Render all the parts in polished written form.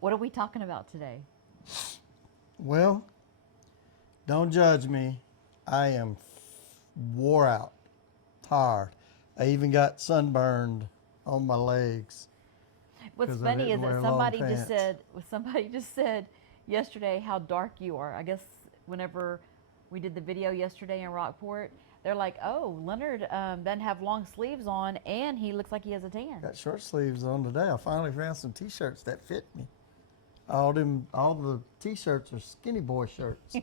What are we talking about today? Well, don't judge me. I am wore out, tired. I even got sunburned on my legs What's because I funny didn't is that wear long somebody just pants. said somebody just said yesterday how dark you are. I guess whenever we did the video yesterday in Rockport, they're like, "Oh, Leonard doesn't have long sleeves on, and he looks like he has a tan." Got short sleeves on today. I finally found some t-shirts that fit me. All the t-shirts are skinny boy shirts.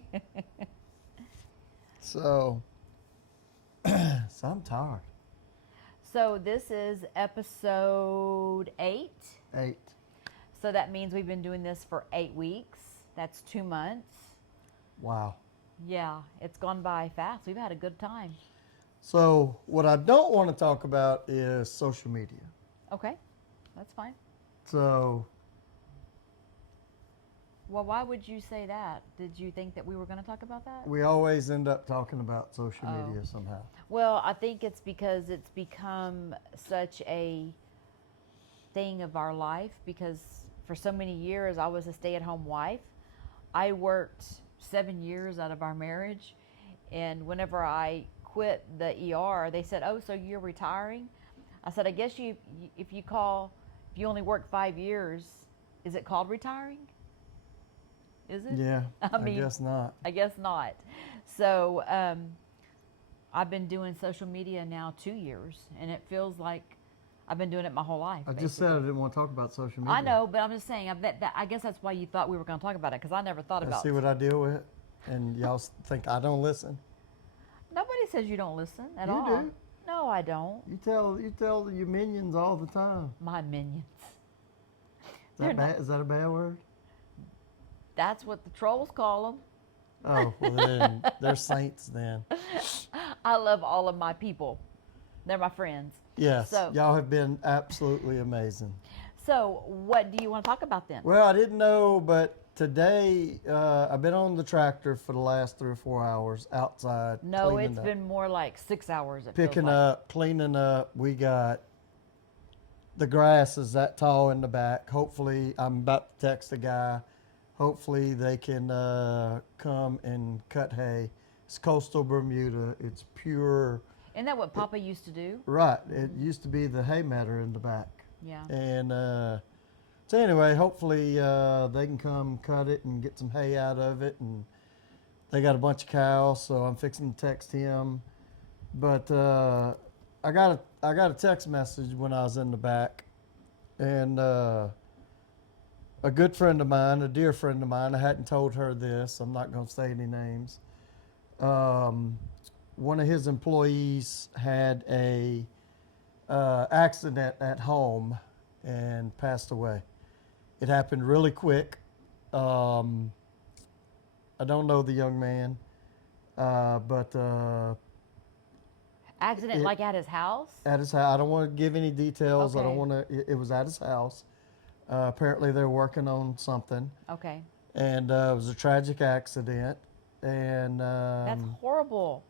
So, so I'm tired. So this is episode 8. 8. So that means we've been doing this for 8 weeks. That's 2 months. Wow. Yeah, it's gone by fast. We've had a good time. So what I don't want to talk about is social media. Okay, that's fine. So Well, why would you say that? Did you think that we were going to talk about that? we always end up talking about social Oh. media somehow. Well, I think it's because it's become such a thing of our life because for so many years I was a stay-at-home wife. I worked 7 years out of our marriage, and whenever I quit the ER, they said, "Oh, so you're retiring?" I said, "I guess if you only work 5 years, is it called retiring?" Is it? Yeah, I I mean, guess not. I guess not. So I've been doing social media now 2 years, and it feels like I've been doing it my whole life. I just said I basically. didn't want to talk about social media. I know, but I'm just saying. I guess that's why you thought we were going to talk about it because I never thought about. See what I deal with, and y'all think I don't listen. Nobody says you don't listen at You all. do. No, I don't. You tell your minions all the time. My minions. Is They're that not. bad? Is that a bad word? That's what the trolls call them. Oh, well then they're saints then. I love all of my people. They're my friends. Yes, So, y'all have been absolutely amazing. so what do you want to talk about then? Well, I didn't know, but today I've been on the tractor for the last 3 or 4 hours outside. No, cleaning it's up, been more like 6 hours. It feels picking like. up, cleaning up. We got the grass is that tall in the back. Hopefully, I'm about to text a guy. Hopefully, they can come and cut hay. It's coastal Bermuda. It's pure. Isn't that what Papa used to do? Right. It used to be the hay matter in the back. Yeah. And so anyway, hopefully they can come cut it and get some hay out of it. And they got a bunch of cows, so I'm fixing to text him. But I got a text message when I was in the back, and a good friend of mine, a dear friend of mine, I hadn't told her this. I'm not going to say any names. One of his employees had a accident at home and passed away. It happened really quick. I don't know the young man, but Accident like at his house? at his house. I don't want to give any details. I don't Okay. want to. It was at his house. Apparently, they're working on something, Okay. and it was a tragic accident. And That's horrible.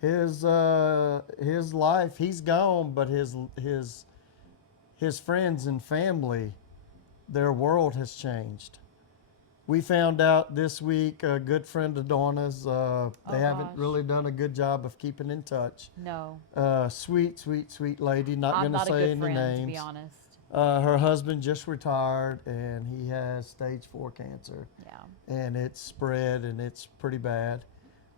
his life, he's gone, but his friends and family, their world has changed. We found out this week a good friend of Dawna's, they haven't gosh. really done a good job of keeping in touch. No. Sweet, sweet, sweet lady. Not I'm going to not a say good any friend, names. to be honest. Her husband just retired, and he has stage 4 cancer, Yeah. and it's spread, and it's pretty bad.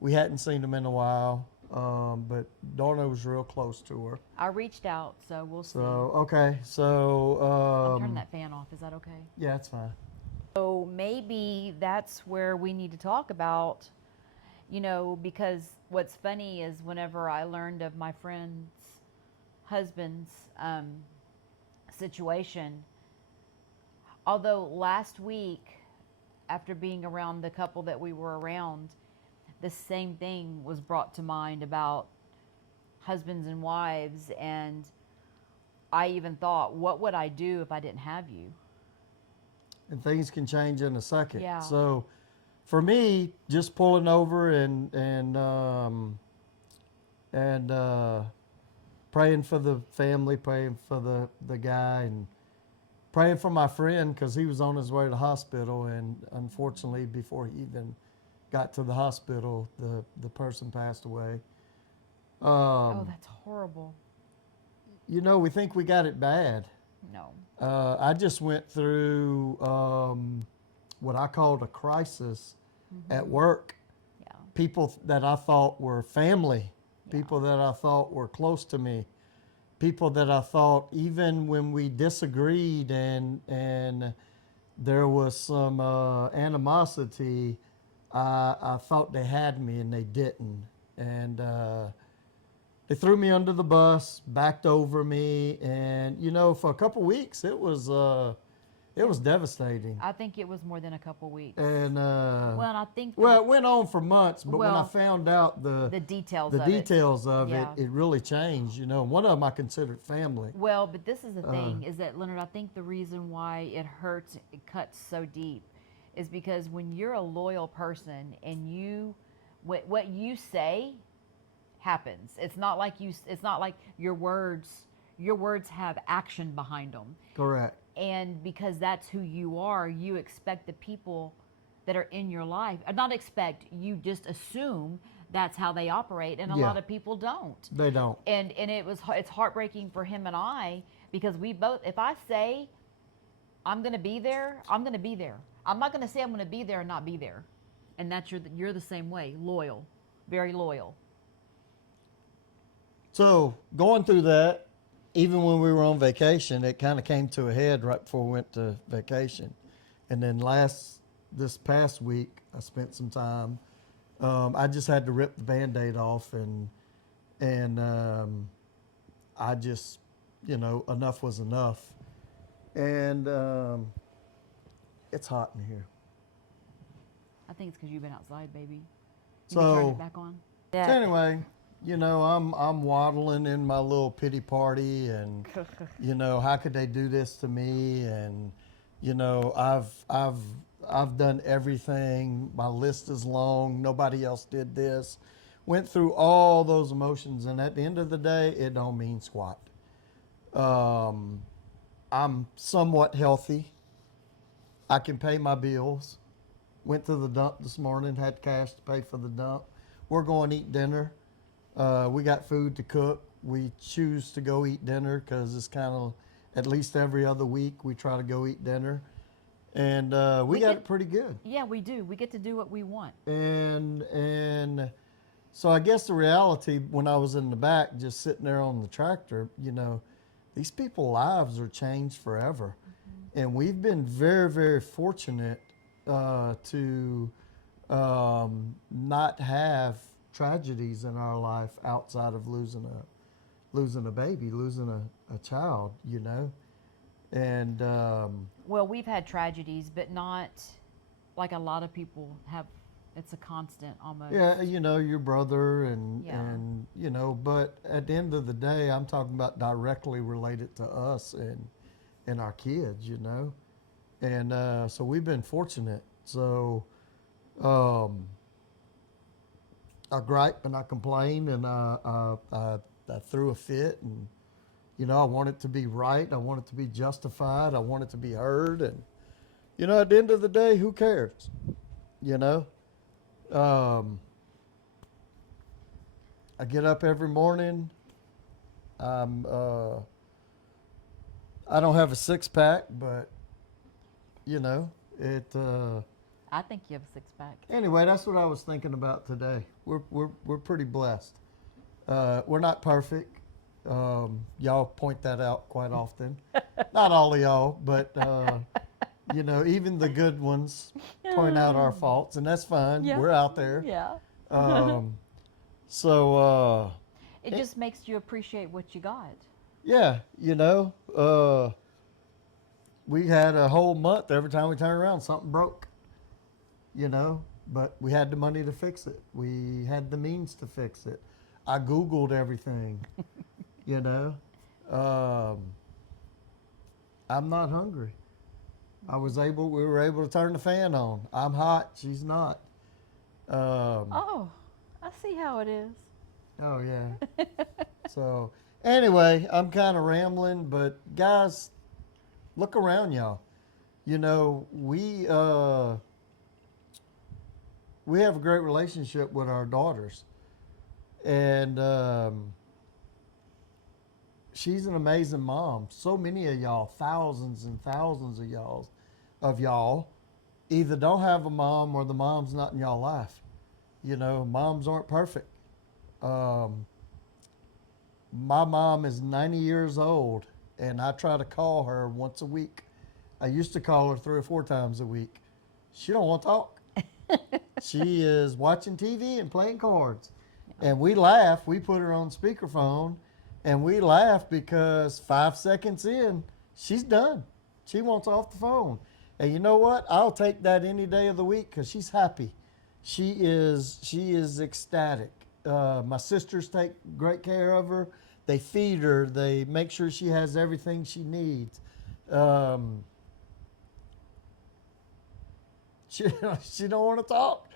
We hadn't seen him in a while, but Dawna was real close to her. I reached out, so we'll see. So okay, so I'm turning that fan off. Is that okay? yeah, it's fine. So maybe that's where we need to talk about, because what's funny is whenever I learned of my friend's husband's situation, although last week, after being around the couple that we were around, the same thing was brought to mind about husbands and wives, and I even thought, what would I do if I didn't have you? And things can change in a second. Yeah. So for me, just pulling over and praying for the family, praying for the guy, and praying for my friend because he was on his way to the hospital, and unfortunately, before he even got to the hospital, the person passed away. Oh, that's horrible. You know, we think we got it bad. No. I just went through what I called a crisis at work. Yeah. People that I thought were family, Yeah. people that I thought were close to me, people that I thought, even when we disagreed and there was some animosity, I thought they had me and they didn't. And they threw me under the bus, backed over me, and you know, for a couple weeks, it was devastating. I think it was more than a couple weeks. And Well, and I think well, it went on for months, but when I Well, found out the details the of it. details of Yeah. it really changed. You know, one of them I considered family. Well, but this is the thing, is that, Leonard, I think the reason why it hurts, it cuts so deep, is because when you're a loyal person and what you say happens. It's not like your words have action behind them. Correct. And because that's who you are, you expect the people that are in your life, not expect, you just assume that's how they operate, and a Yeah. lot of people don't. They don't. And it's heartbreaking for him and I, because we both, if I say I'm going to be there, I'm going to be there. I'm not going to say I'm going to be there and not be there. And that's you're the same way, loyal, very loyal. So going through that, even when we were on vacation, it kind of came to a head right before we went to vacation. And then this past week, I spent some time. I just had to rip the Band-Aid off, and I just, you know, enough was enough. And it's hot in here. I think it's because you've been outside, baby. You So- turn it back on. So anyway, you know, I'm waddling in my little pity party, and you know, how could they do this to me? And you know, I've done everything. My list is long. Nobody else did this. Went through all those emotions, and at the end of the day, it don't mean squat. I'm somewhat healthy. I can pay my bills. Went to the dump this morning, had cash to pay for the dump. We're going to eat dinner. We got food to cook. We choose to go eat dinner because it's kind of, at least every other week, we try to go eat dinner. And we got it pretty good. Yeah, we do. We get to do what we want. And so I guess the reality, when I was in the back just sitting there on the tractor, you know, these people's lives are changed forever. Mm-hmm. And we've been very, very fortunate to not have tragedies in our life outside of losing a baby, losing a child, you know. And Well, we've had tragedies, but not like a lot of people have. It's a constant almost. yeah, you know, your brother and Yeah. and you know, but at the end of the day, I'm talking about directly related to us and our kids, you know. And so we've been fortunate. So I gripe and I complain, and I threw a fit, and you know, I want it to be right. I want it to be justified. I want it to be heard. And you know, at the end of the day, who cares? You know. I get up every morning. I don't have a six pack, but you know, it. I think you have a six pack. Anyway, that's what I was thinking about today. We're pretty blessed. We're not perfect. Y'all point that out quite often. Not all of y'all, but you know, even the good ones point out our faults, and that's fine. Yeah. We're out there. Yeah. So It just makes you appreciate what you got. yeah, you know, we had a whole month. Every time we turned around, something broke. You know, but we had the money to fix it. We had the means to fix it. I Googled everything. You know, I'm not hungry. We were able to turn the fan on. I'm hot. She's not. Oh, I see how it is. Oh yeah. So anyway, I'm kind of rambling, but guys, Look around, y'all. You know, we have a great relationship with our daughters, and she's an amazing mom. So many of y'all, thousands and thousands of y'all, either don't have a mom or the mom's not in y'all life. You know, moms aren't perfect. Um, my mom is 90 years old, and I try to call her once a week. I used to call her 3 or 4 times a week. She don't want to talk. She is watching TV and playing cards. And we laugh. We put her on speakerphone, and we laugh because 5 seconds in, she's done. She wants off the phone. And you know what? I'll take that any day of the week because she's happy. She is ecstatic. My sisters take great care of her. They feed her. They make sure she has everything she needs. She she don't want to talk.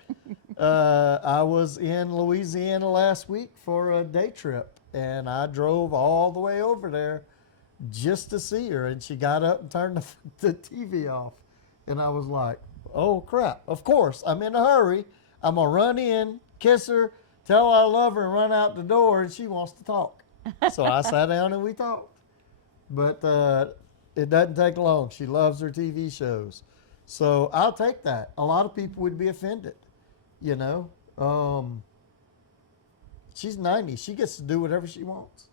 I was in Louisiana last week for a day trip, and I drove all the way over there just to see her. And she got up and turned the TV off, and I was like, "Oh crap! Of course, I'm in a hurry. I'm gonna run in, kiss her, tell her I love her, and run out the door." And she wants to talk, so I sat down and we talked. But it doesn't take long. She loves her TV shows. So I'll take that. A lot of people would be offended, you know. She's 90. She gets to do whatever she wants.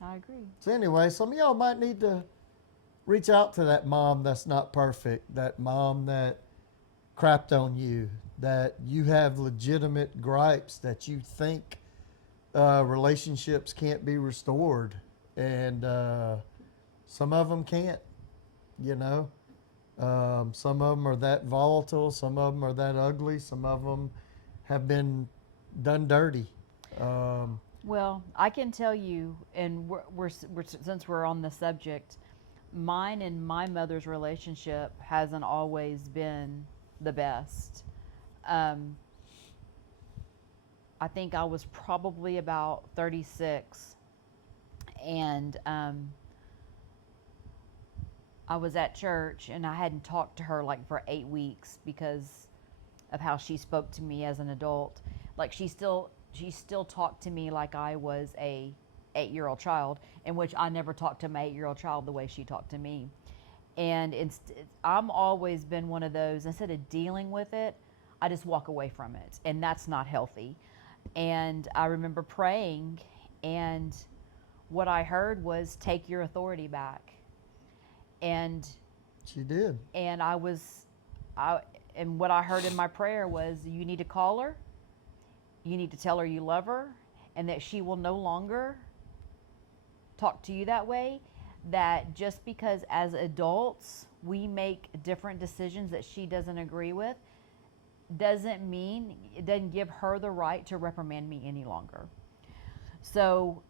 I agree. So anyway, some of y'all might need to reach out to that mom that's not perfect, that mom that crapped on you, that you have legitimate gripes, that you think relationships can't be restored. And some of them can't, you know. Some of them are that volatile. Some of them are that ugly. Some of them have been done dirty. Well, I can tell you, and since we're on the subject, mine and my mother's relationship hasn't always been the best. Um, I think I was probably about 36, and I was at church, and I hadn't talked to her like for 8 weeks because of how she spoke to me as an adult. Like she still talked to me like I was a 8-year-old child, in which I never talked to my 8-year-old child the way she talked to me. And I'm always been one of those, instead of dealing with it, I just walk away from it, and that's not healthy. And I remember praying, and what I heard was, take your authority back. And She did. and and what I heard in my prayer was, you need to call her, you need to tell her you love her, and that she will no longer talk to you that way. That just because as adults we make different decisions that she doesn't agree with, it doesn't give her the right to reprimand me any longer. So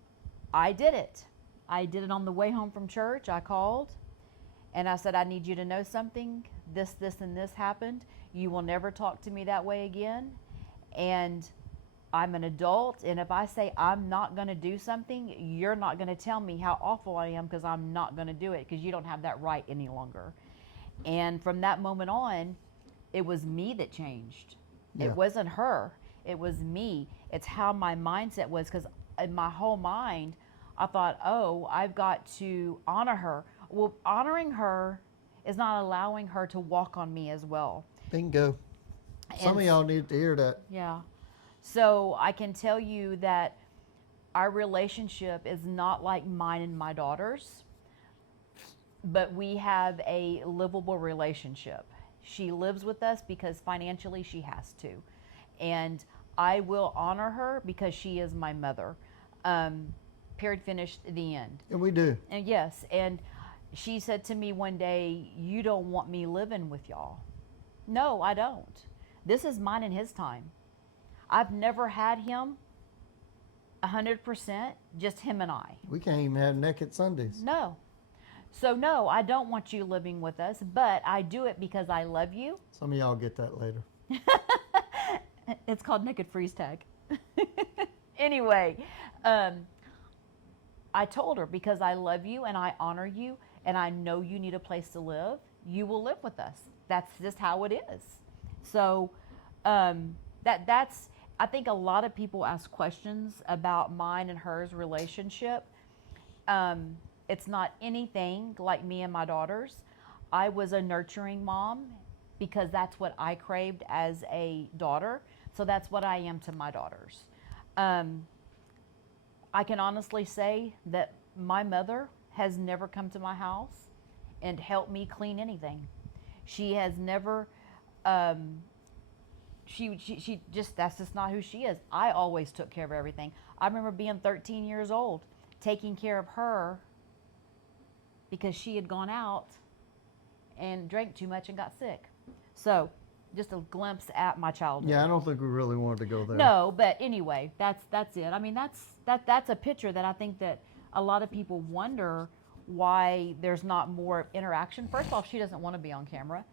I did it. I did it on the way home from church. I called and I said, I need you to know something. This, and this happened. You will never talk to me that way again. And I'm an adult, and if I say I'm not going to do something, you're not going to tell me how awful I am, because I'm not going to do it, because you don't have that right any longer. And from that moment on, it was me that changed. Yeah. It wasn't her. It was me. It's how my mindset was, because in my whole mind, I thought, oh, I've got to honor her. Well, honoring her is not allowing her to walk on me as well. Bingo. Some of y'all need to hear that. Yeah. So I can tell you that our relationship is not like mine and my daughter's, but we have a livable relationship. She lives with us because financially she has to. And I will honor her because she is my mother. Period, finished, the end. And we do. And yes, and she said to me one day, you don't want me living with y'all. No, I don't. This is mine and his time. I've never had him 100%, just him and I. We can't even have naked Sundays. No. So no, I don't want you living with us, but I do it because I love you. Some of y'all get that later. It's called naked freeze tag. Anyway, I told her, because I love you and I honor you, and I know you need a place to live, you will live with us. That's just how it is. So that's I think a lot of people ask questions about mine and hers relationship. It's not anything like me and my daughters. I was a nurturing mom because that's what I craved as a daughter. So that's what I am to my daughters. Um, I can honestly say that my mother has never come to my house and helped me clean anything. She has never, um, she just, that's just not who she is. I always took care of everything. I remember being 13 years old, taking care of her because she had gone out and drank too much and got sick. So, just a glimpse at my childhood. Yeah, I don't think we really wanted to go there. No, but anyway, that's it. I mean, that's a picture that I think that a lot of people wonder why there's not more interaction. First off, she doesn't want to be on camera,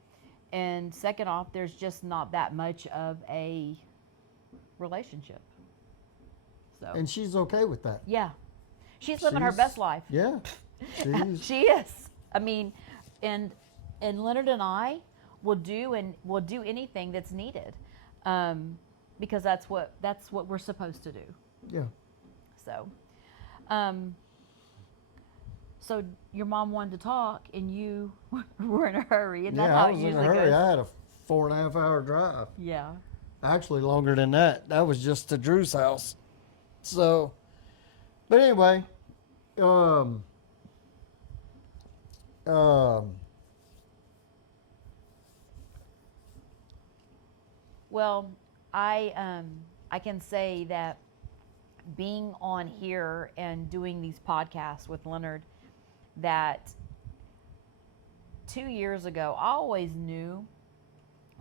and second off, there's just not that much of a relationship. So And she's okay with that. yeah, she's living her best life. Yeah. She's, She is. I mean, and Leonard and I will do anything that's needed, because that's what we're supposed to do. yeah. So, so your mom wanted to talk, and you were in a hurry, and that's Yeah, how I it was in usually a hurry. goes. I had a 4.5 hour drive. Yeah. Actually, longer than that. That was just to Drew's house. So, but anyway, um, Well, I can say that being on here and doing these podcasts with Leonard, that 2 years ago, I always knew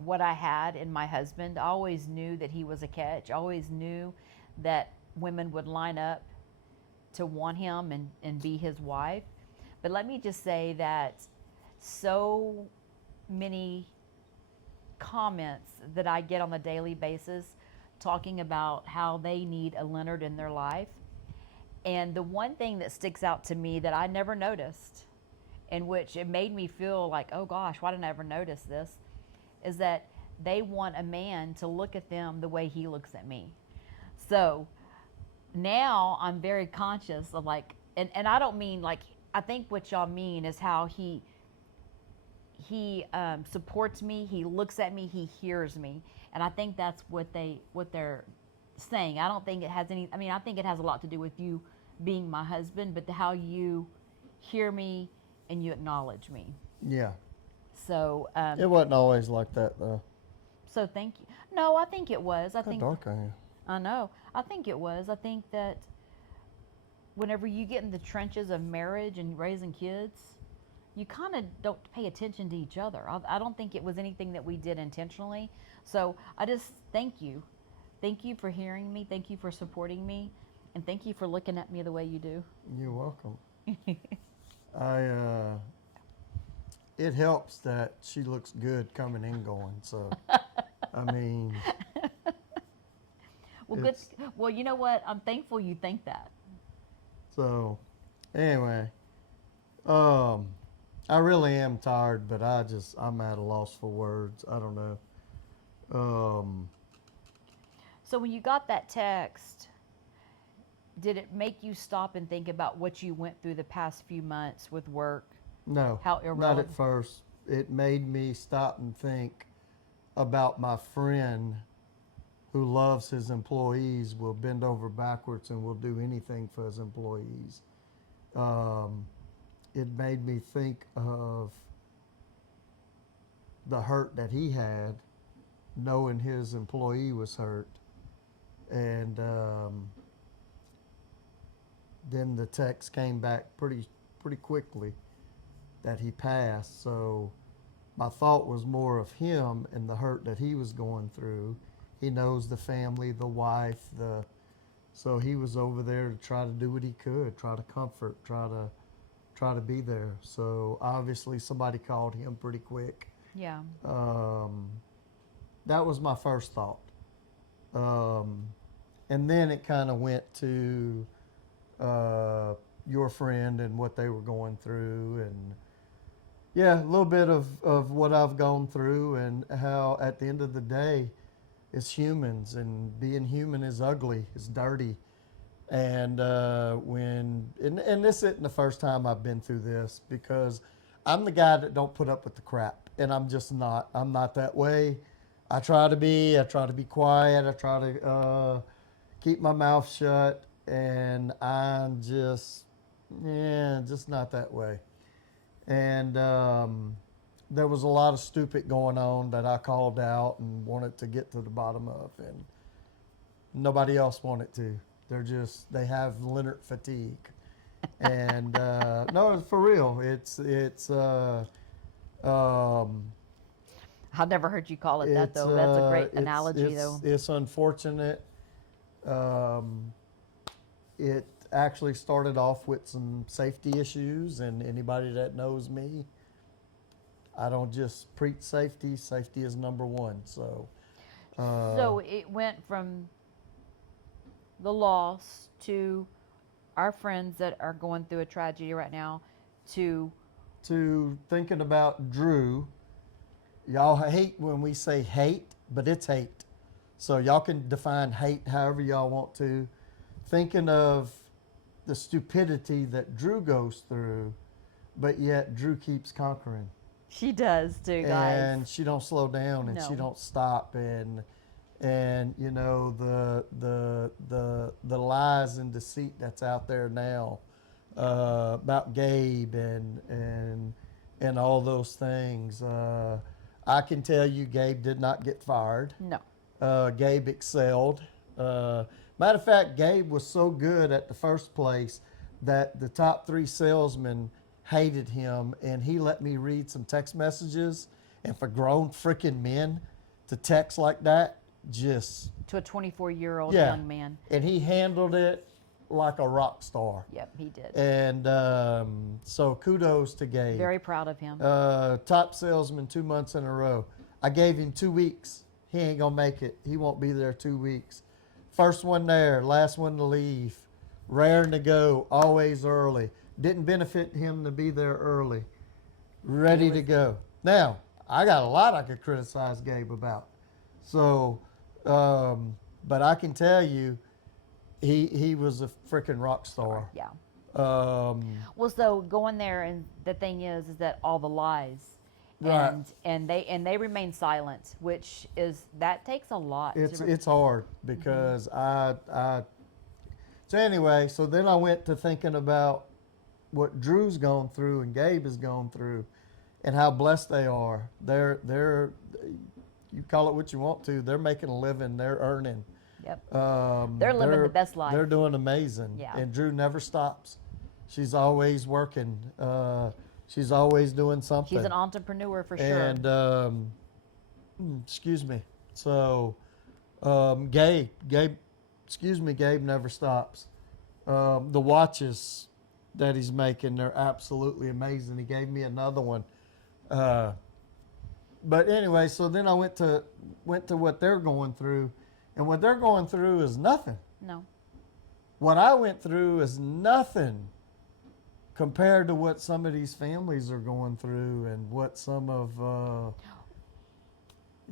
what I had in my husband. I always knew that he was a catch. I always knew that women would line up to want him and be his wife. But let me just say that so many comments that I get on a daily basis talking about how they need a Leonard in their life. And the one thing that sticks out to me that I never noticed, in which it made me feel like, oh gosh, why didn't I ever notice this, is that they want a man to look at them the way he looks at me. So now I'm very conscious of like, and I don't mean like, I think what y'all mean is how he supports me, he looks at me, he hears me, and I think that's what they're saying. I don't think it has any. I mean, I think it has a lot to do with you being my husband, but how you hear me and you acknowledge me. yeah. So It wasn't always like that, though. so thank you. No, I think it was. I How think dark I am. I know. I think it was. I think that whenever you get in the trenches of marriage and raising kids, you kind of don't pay attention to each other. I don't think it was anything that we did intentionally. So I just thank you. Thank you for hearing me. Thank you for supporting me. And thank you for looking at me the way you do. You're welcome. It helps that she looks good coming and going. So, I mean, Well, good. Well, you know what? I'm thankful you think that. so anyway, I really am tired, but I'm at a loss for words. I don't know. So when you got that text, did it make you stop and think about what you went through the past few months with work? No, How not irrelevant. at first. It made me stop and think about my friend who loves his employees, will bend over backwards and will do anything for his employees. It made me think of the hurt that he had knowing his employee was hurt. And then the text came back pretty quickly that he passed. So my thought was more of him and the hurt that he was going through. He knows the family, the wife, so he was over there to try to do what he could, try to comfort, try to be there. So obviously somebody called him pretty quick. Yeah. That was my first thought. And then it kind of went to your friend and what they were going through, and yeah, a little bit of what I've gone through, and how at the end of the day, it's humans, and being human is ugly, it's dirty. And and this isn't the first time I've been through this, because I'm the guy that don't put up with the crap, and I'm just not. I'm not that way. I try to be. I try to be quiet. I try to keep my mouth shut, and I'm just, yeah, just not that way. And there was a lot of stupid going on that I called out and wanted to get to the bottom of, and nobody else wanted to. They have Leonard fatigue. And no, for real. I've never heard you call it that, though. That's a great analogy, though. It's unfortunate. Um, it actually started off with some safety issues, and anybody that knows me, I don't just preach safety. Safety is number one. So It went from the loss to our friends that are going through a tragedy right now to thinking about Drew. Y'all hate when we say hate, but it's hate. So y'all can define hate however y'all want to. Thinking of the stupidity that Drew goes through, but yet Drew keeps conquering. She does too, guys. And she don't slow down, and she don't stop, and you know the lies and deceit that's out there now about Gabe and all those things. I can tell you, Gabe did not get fired. No. Gabe excelled. Matter of fact, Gabe was so good at the first place that the top 3 salesmen hated him, and he let me read some text messages. And for grown freaking men to text like that, just to a 24-year-old young man. And he handled it like a rock star. Yep, he did. And so kudos to Gabe. Very proud of him. Top salesman 2 months in a row. I gave him 2 weeks. He ain't gonna make it. He won't be there 2 weeks. First one there, last one to leave. Raring to go, always early. Didn't benefit him to be there early. Ready to go. Now, I got a lot I could criticize Gabe about. So, but I can tell you, he was a freaking rock star. Yeah. Well, so going there, and the thing is that all the lies, right. and they remain silent, which that takes a lot. It's hard because So anyway, so then I went to thinking about what Drew's gone through and Gabe has gone through, and how blessed they are. They're you call it what you want to. They're making a living. They're earning. Yep. They're living the best life. They're doing amazing. Yeah. And Drew never stops. She's always working. She's always doing something. She's an entrepreneur for sure. And excuse me. So Gabe never stops. The watches that he's making, they're absolutely amazing. He gave me another one. But anyway, so then I went to what they're going through, and what they're going through is nothing. No. What I went through is nothing compared to what some of these families are going through, and what some of,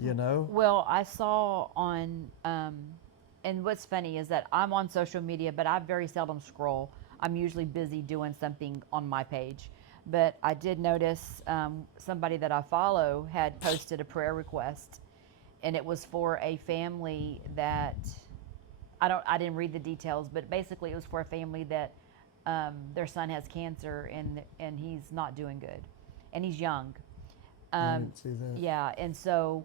you know. Well, I saw on, and what's funny is that I'm on social media, but I very seldom scroll. I'm usually busy doing something on my page. But I did notice somebody that I follow had posted a prayer request, and it was for a family that I didn't read the details, but basically it was for a family that their son has cancer, and he's not doing good, and he's young. I didn't see that. Yeah, and so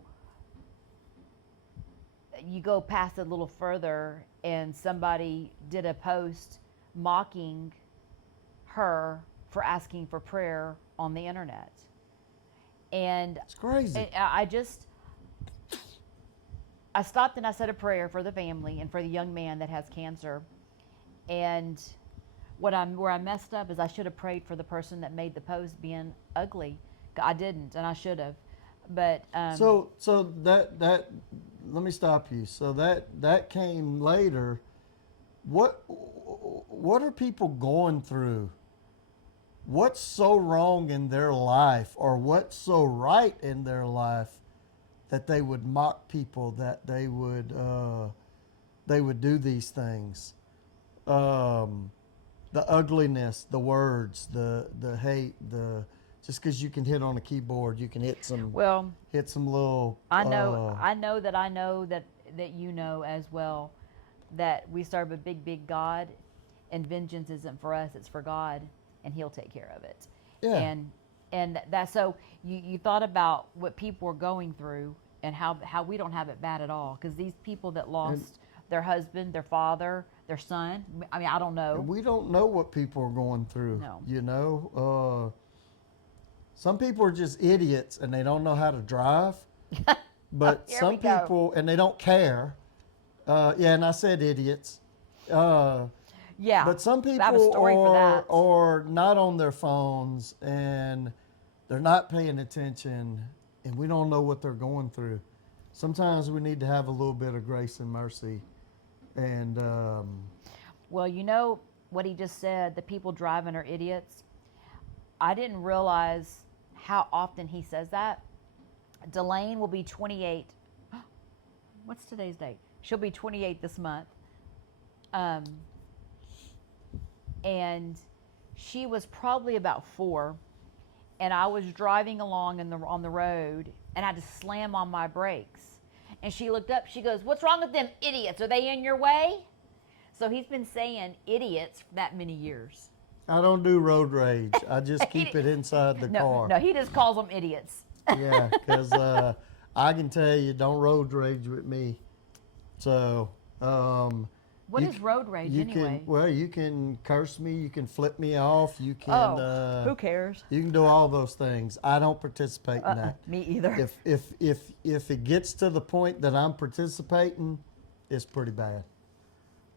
you go past it a little further, and somebody did a post mocking her for asking for prayer on the internet. And it's crazy. I stopped and I said a prayer for the family and for the young man that has cancer. And where I messed up is I should have prayed for the person that made the post being ugly. I didn't, and I should have. But so that let me stop you. So that came later. What what are people going through? What's so wrong in their life, or what's so right in their life that they would mock people, that they would do these things? The ugliness, the words, the hate, just because you can hit on a keyboard, you can hit some little. I know that you know as well that we serve a big God, and vengeance isn't for us; it's for God, and He'll take care of it. Yeah. And that, so you thought about what people are going through and how we don't have it bad at all, because these people that lost their husband, their father, their son. I mean, I don't know. We don't know what people are going through. No. You know, some people are just idiots and they don't know how to drive. But Here some we go. people, and they don't care. Yeah, and I said idiots. Yeah. But some I have a story for people that. are not on their phones and they're not paying attention, and we don't know what they're going through. Sometimes we need to have a little bit of grace and mercy. And Well, you know what he just said, the people driving are idiots. I didn't realize how often he says that. Delane will be 28. What's today's date? She'll be 28 this month. And she was probably about 4. And I was driving along on the road, and I had to slam on my brakes. And she looked up, she goes, "What's wrong with them idiots? Are they in your way?" So he's been saying idiots for that many years. I don't do road rage. I just keep it inside the car. No, he just calls them idiots. Yeah, because I can tell you, don't road rage with me. So, What is road rage anyway? You can curse me, you can flip me off, you can. Who cares? You can do all those things. I don't participate in that. Me either. If it gets to the point that I'm participating, it's pretty bad.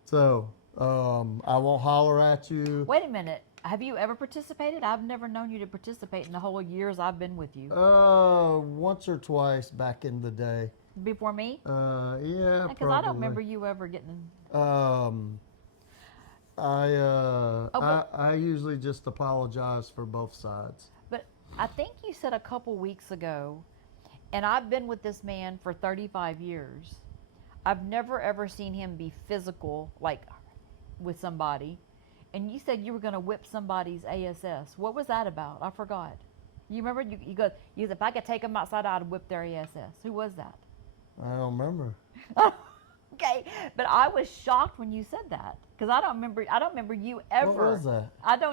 So, I won't holler at you. Wait a minute. Have you ever participated? I've never known you to participate in the whole years I've been with you. Once or twice back in the day. Before me? Yeah, Because I don't remember you ever getting. I usually just apologize for both sides. But I think you said a couple weeks ago, and I've been with this man for 35 years. I've never ever seen him be physical, like with somebody. And you said you were going to whip somebody's ASS. What was that about? I forgot. You remember? You go, if I could take them outside, I'd whip their ASS. Who was that? I don't remember. Okay, but I was shocked when you said that, because I don't remember you ever. What was that?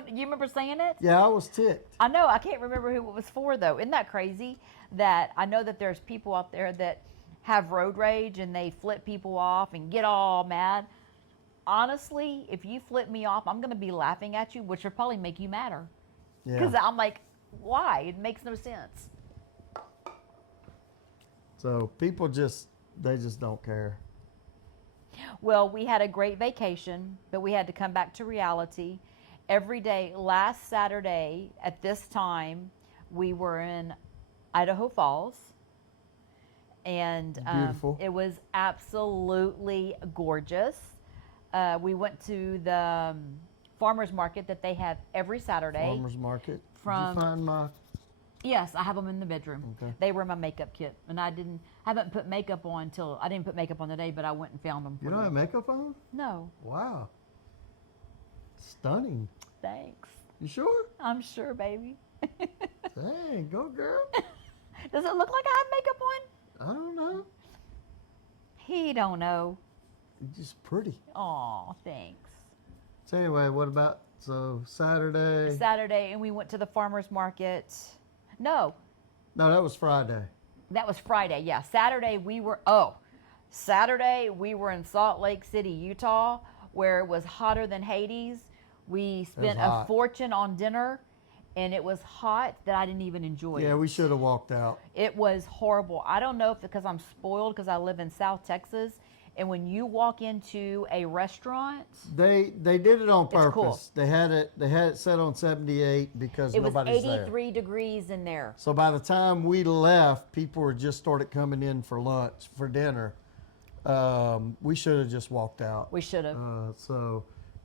You remember saying it? Yeah, I was ticked. I know. I can't remember who it was for, though. Isn't that crazy? That I know that there's people out there that have road rage and they flip people off and get all mad. Honestly, if you flip me off, I'm going to be laughing at you, which will probably make you madder. Yeah. Because I'm like, why? It makes no sense. So people just don't care. Well, we had a great vacation, but we had to come back to reality. Every day, last Saturday at this time, we were in Idaho Falls. And Beautiful. It was absolutely gorgeous. We went to the farmer's market that they have every Saturday. Farmer's market. Did From- you find my? Yes, I have them in the bedroom. Okay. They were my makeup kit, and I haven't put makeup on I didn't put makeup on today, but I went and found them. You don't have makeup on? No. Wow. Stunning. Thanks. You sure? I'm sure, baby. Dang, go girl. Does it look like I have makeup on? I don't know. He don't know. You're just pretty. Aw, thanks. So anyway, what about Saturday? Saturday, and we went to the farmer's market. No, No, that was Friday. that was Friday. Yeah, Saturday we were in Salt Lake City, Utah, where it was hotter than Hades. We spent a hot. fortune on dinner, and it was hot that I didn't even enjoy it. Yeah, we should have walked out. It was horrible. I don't know if because I'm spoiled because I live in South Texas, and when you walk into a restaurant, They did it on purpose. cool. They had it set on 78 because it was nobody's 83 degrees in there. So by the time we left, people were just started coming in for lunch, for dinner. We should have just walked out. We should have.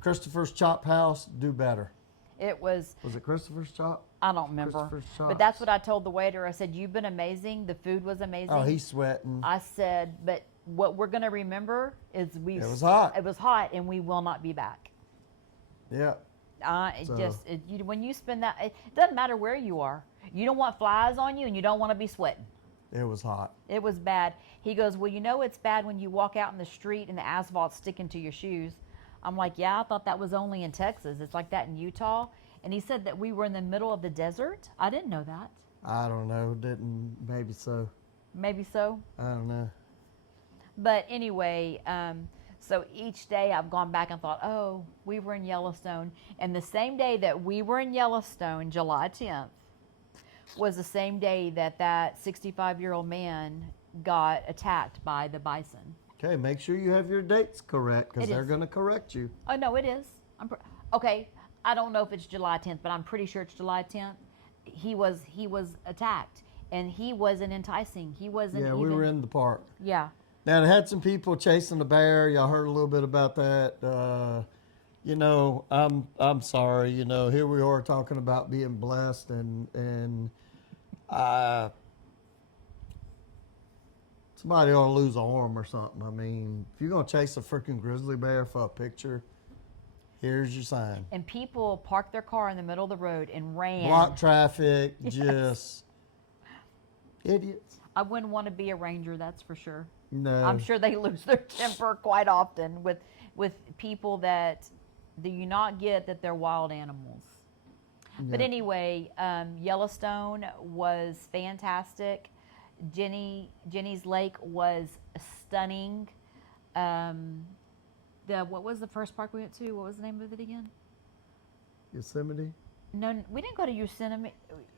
Christopher's Chop House, do better. It was, Was it Christopher's Chop? I don't remember. Christopher's But that's Chops. what I told the waiter. I said, you've been amazing. The food was amazing. Oh, he's sweating. I said, but what we're going to remember is It was hot. It was hot, and we will not be back. Yeah. When you spend that, it doesn't matter where you are. You don't want flies on you, and you don't want to be sweating. It was hot. It was bad. He goes, well, you know it's bad when you walk out in the street and the asphalt's sticking to your shoes. I'm like, yeah, I thought that was only in Texas. It's like that in Utah. And he said that we were in the middle of the desert. I didn't know that. I don't know. Maybe so. Maybe so. I don't know. But anyway, so each day I've gone back and thought, oh, we were in Yellowstone. And the same day that we were in Yellowstone, July 10th, was the same day that 65-year-old man got attacked by the bison. Okay, make sure you have your dates correct because they're going to correct you. Oh, no, it is. Okay, I don't know if it's July 10th, but I'm pretty sure it's July 10th. He was attacked, and he wasn't enticing. He wasn't Yeah, we were in the park. Yeah. Now, they had some people chasing a bear. Y'all heard a little bit about that. You know, I'm sorry. You know, here we are talking about being blessed, and somebody ought to lose an arm or something. I mean, if you're gonna chase a freaking grizzly bear for a picture, here's your sign. And people parked their car in the middle of the road and ran. Block traffic, Yes. just idiots. I wouldn't want to be a ranger, that's for sure. No. I'm sure they lose their temper quite often with people that do you not get that they're wild animals. But Yeah. anyway, Yellowstone was fantastic. Jenny's Lake was stunning. What was the first park we went to? What was the name of it again? Yosemite? No, we didn't go to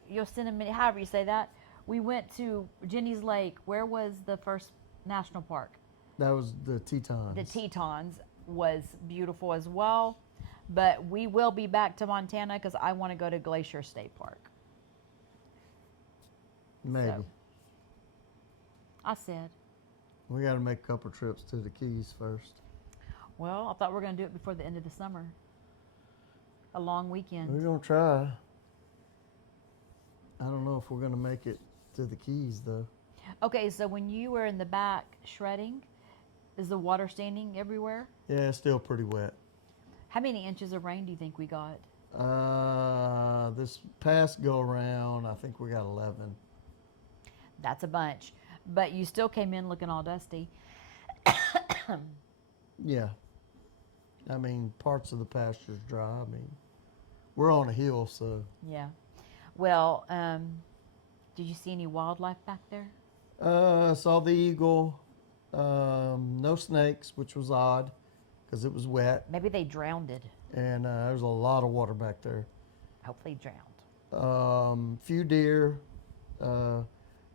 Yosemite, however you say that. We went to Jenny's Lake. Where was the first national park? That was the Tetons. The Tetons was beautiful as well. But we will be back to Montana because I want to go to Glacier State Park. Maybe. So, I said. We got to make a couple trips to the Keys first. Well, I thought we were going to do it before the end of the summer. A long weekend. We're going to try. I don't know if we're going to make it to the Keys, though. Okay, so when you were in the back shredding, is the water standing everywhere? Yeah, it's still pretty wet. How many inches of rain do you think we got? This past go around, I think we got 11. That's a bunch. But you still came in looking all dusty. Yeah. I mean, parts of the pasture's dry. I mean, we're on a hill, so. Yeah. Well, did you see any wildlife back there? Saw the eagle. No snakes, which was odd because it was wet. Maybe they drowned it. And there's a lot of water back there. Hopefully drowned. Few deer.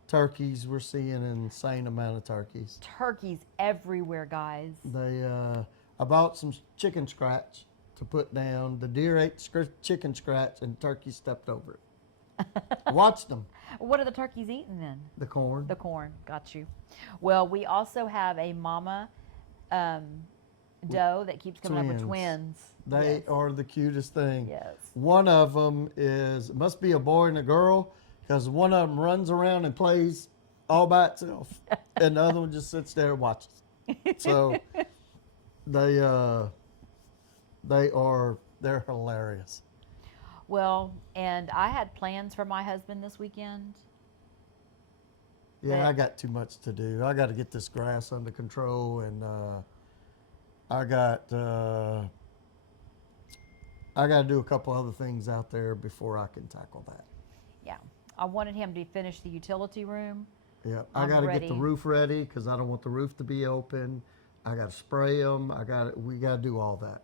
Turkeys, we're seeing an insane amount of turkeys. Turkeys everywhere, guys. I bought some chicken scratch to put down. The deer ate chicken scratch and turkey stepped over it. Watched them. What are the turkeys eating then? The corn. The corn. Got you. Well, we also have a mama doe that keeps coming up with twins. They Yes. are the cutest thing. Yes. One of them must be a boy and a girl because one of them runs around and plays all by itself, and the other one just sits there and watches. So they're hilarious. Well, and I had plans for my husband this weekend. Yeah, I got too much to do. I got to get this grass under control, and I got to do a couple other things out there before I can tackle that. Yeah. I wanted him to finish the utility room. Yeah, I got to get the roof ready because I don't want the roof to be open. I got to spray them. We got to do all that.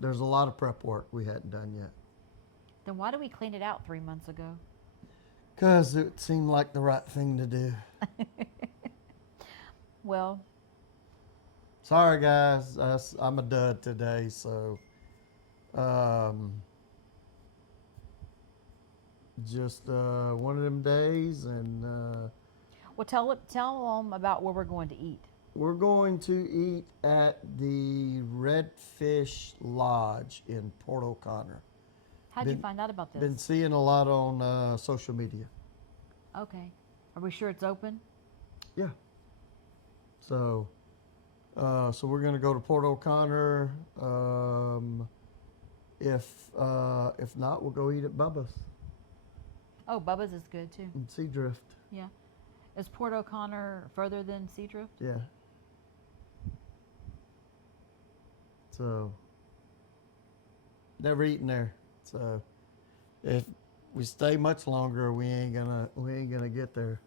There's a lot of prep work we hadn't done yet. Then why did we clean it out 3 months ago? Because it seemed like the right thing to do. Well. Sorry, guys. I'm a dud today, so just one of them days. And Well, tell them about where we're going to eat. We're going to eat at the Redfish Lodge in Port O'Connor. How'd you find out about this? Been seeing a lot on social media. Okay. Are we sure it's open? Yeah. So we're gonna go to Port O'Connor. If not, we'll go eat at Bubba's Oh, Bubba's is good too. in Seadrift. Yeah. Is Port O'Connor further than Seadrift? Yeah. So never eaten there. So if we stay much longer, we ain't gonna get there.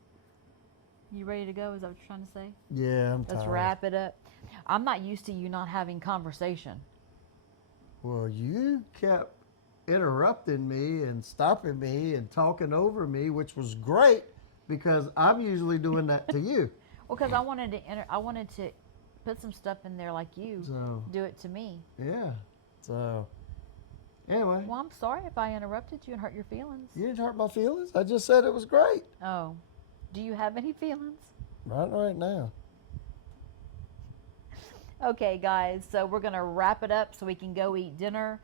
You ready to go? Is that what you're trying to say? Yeah, I'm tired. Let's wrap it up. I'm not used to you not having conversation. Well, you kept interrupting me and stopping me and talking over me, which was great because I'm usually doing that to you. Well, because I wanted to put some stuff in there like you do it to me. Yeah. So anyway. Well, I'm sorry if I interrupted you and hurt your feelings. You didn't hurt my feelings. I just said it was great. Oh. Do you have any feelings? Right now. Okay, guys, so we're going to wrap it up so we can go eat dinner.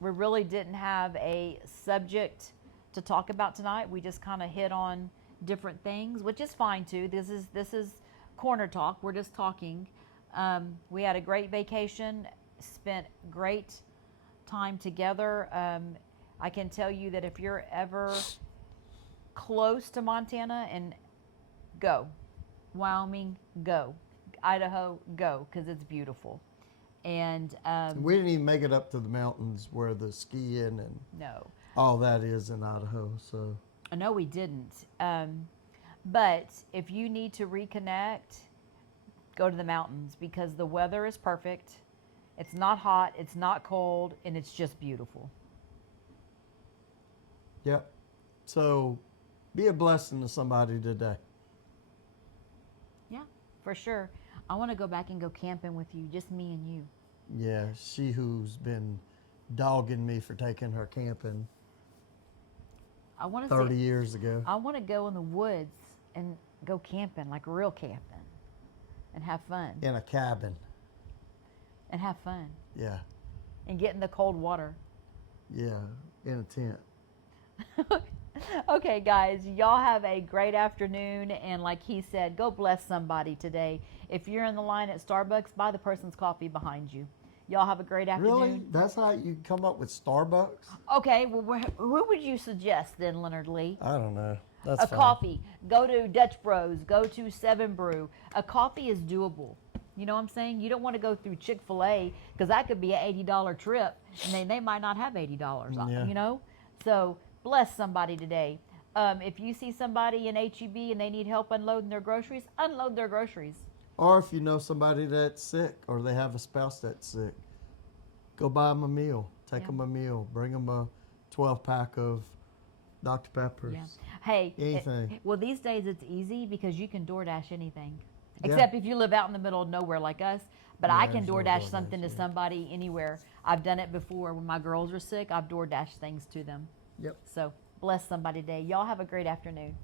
We really didn't have a subject to talk about tonight. We just kind of hit on different things, which is fine too. This is corner talk. We're just talking. We had a great vacation, spent great time together. I can tell you that if you're ever close to Montana, and go. Wyoming, go. Idaho, go, because it's beautiful. And we didn't even make it up to the mountains where the skiing and no, all that is in Idaho. So no, we didn't. But if you need to reconnect, go to the mountains because the weather is perfect. It's not hot, it's not cold, and it's just beautiful. Yep. So be a blessing to somebody today. Yeah, for sure. I want to go back and go camping with you, just me and you. Yeah, she who's been dogging me for taking her camping I want 30 years ago. I want to go in the woods and go camping, like real camping, and have fun. In a cabin. And have fun. Yeah. And get in the cold water. Yeah, in a tent. Okay, guys, y'all have a great afternoon. And like he said, go bless somebody today. If you're in the line at Starbucks, buy the person's coffee behind you. Y'all have a great afternoon. Really? That's how you come up with Starbucks? Okay, well, who would you suggest then, Leonard Lee? I don't know. That's a fine. Coffee. Go to Dutch Bros. Go to Seven Brew. A coffee is doable. You know what I'm saying? You don't want to go through Chick-fil-A because that could be an $80 trip, and they might not have $80. Yeah. You know, so bless somebody today. If you see somebody in HEB and they need help unloading their groceries, unload their groceries. Or if you know somebody that's sick or they have a spouse that's sick, go buy them a meal. Take them a meal. Bring them a 12-pack of Dr. Peppers. Yeah. Hey, anything. Well, these days it's easy because you can DoorDash anything. Yeah. Except if you live out in the middle of nowhere like us. But Yeah, I can there's no DoorDash DoorDash, something to yeah. somebody anywhere. I've done it before when my girls are sick. I've DoorDashed things to them. Yep. So bless somebody today. Y'all have a great afternoon.